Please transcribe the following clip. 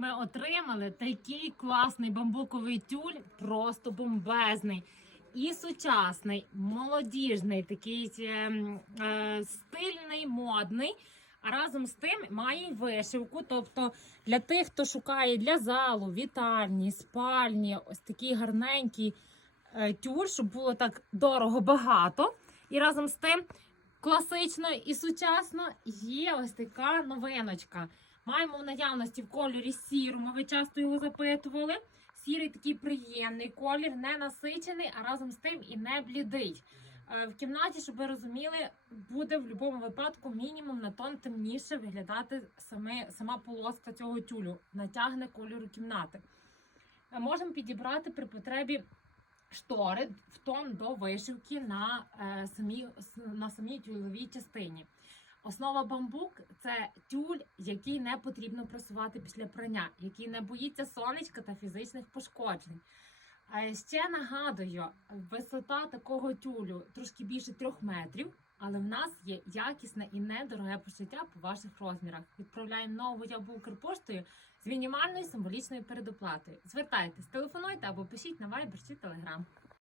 Ми отримали такий класний бамбуковий тюль, просто бомбезний. І сучасний, молодіжний, такий е, е, стильний, модний. А разом з тим має вишивку. Тобто для тих, хто шукає для залу, вітальні, спальні, ось такий гарненький е, тюль, щоб було так дорого багато. І разом з тим класично і сучасно є ось така новиночка. Маємо в наявності в кольорі сірому, ви часто його запитували. Сірий такий приємний колір, не насичений, а разом з тим і не блідий. Е, В кімнаті, щоб ви розуміли, буде в будь-якому випадку мінімум на тон темніше виглядати саме, сама полоска цього тюлю, натягне кольору кімнати. Е, Можемо підібрати при потребі штори в тон до вишивки на, е, самій, с- на самій тюльовій частині. Основа бамбук це тюль, який не потрібно просувати після прання, який не боїться сонечка та фізичних пошкоджень. Ще нагадую, висота такого тюлю трошки більше трьох метрів, але в нас є якісне і недороге пошиття по ваших розмірах. Відправляємо нову яву Укрпоштою з мінімальною символічною передоплатою. Звертайтесь, телефонуйте або пишіть на Viber чи Telegram.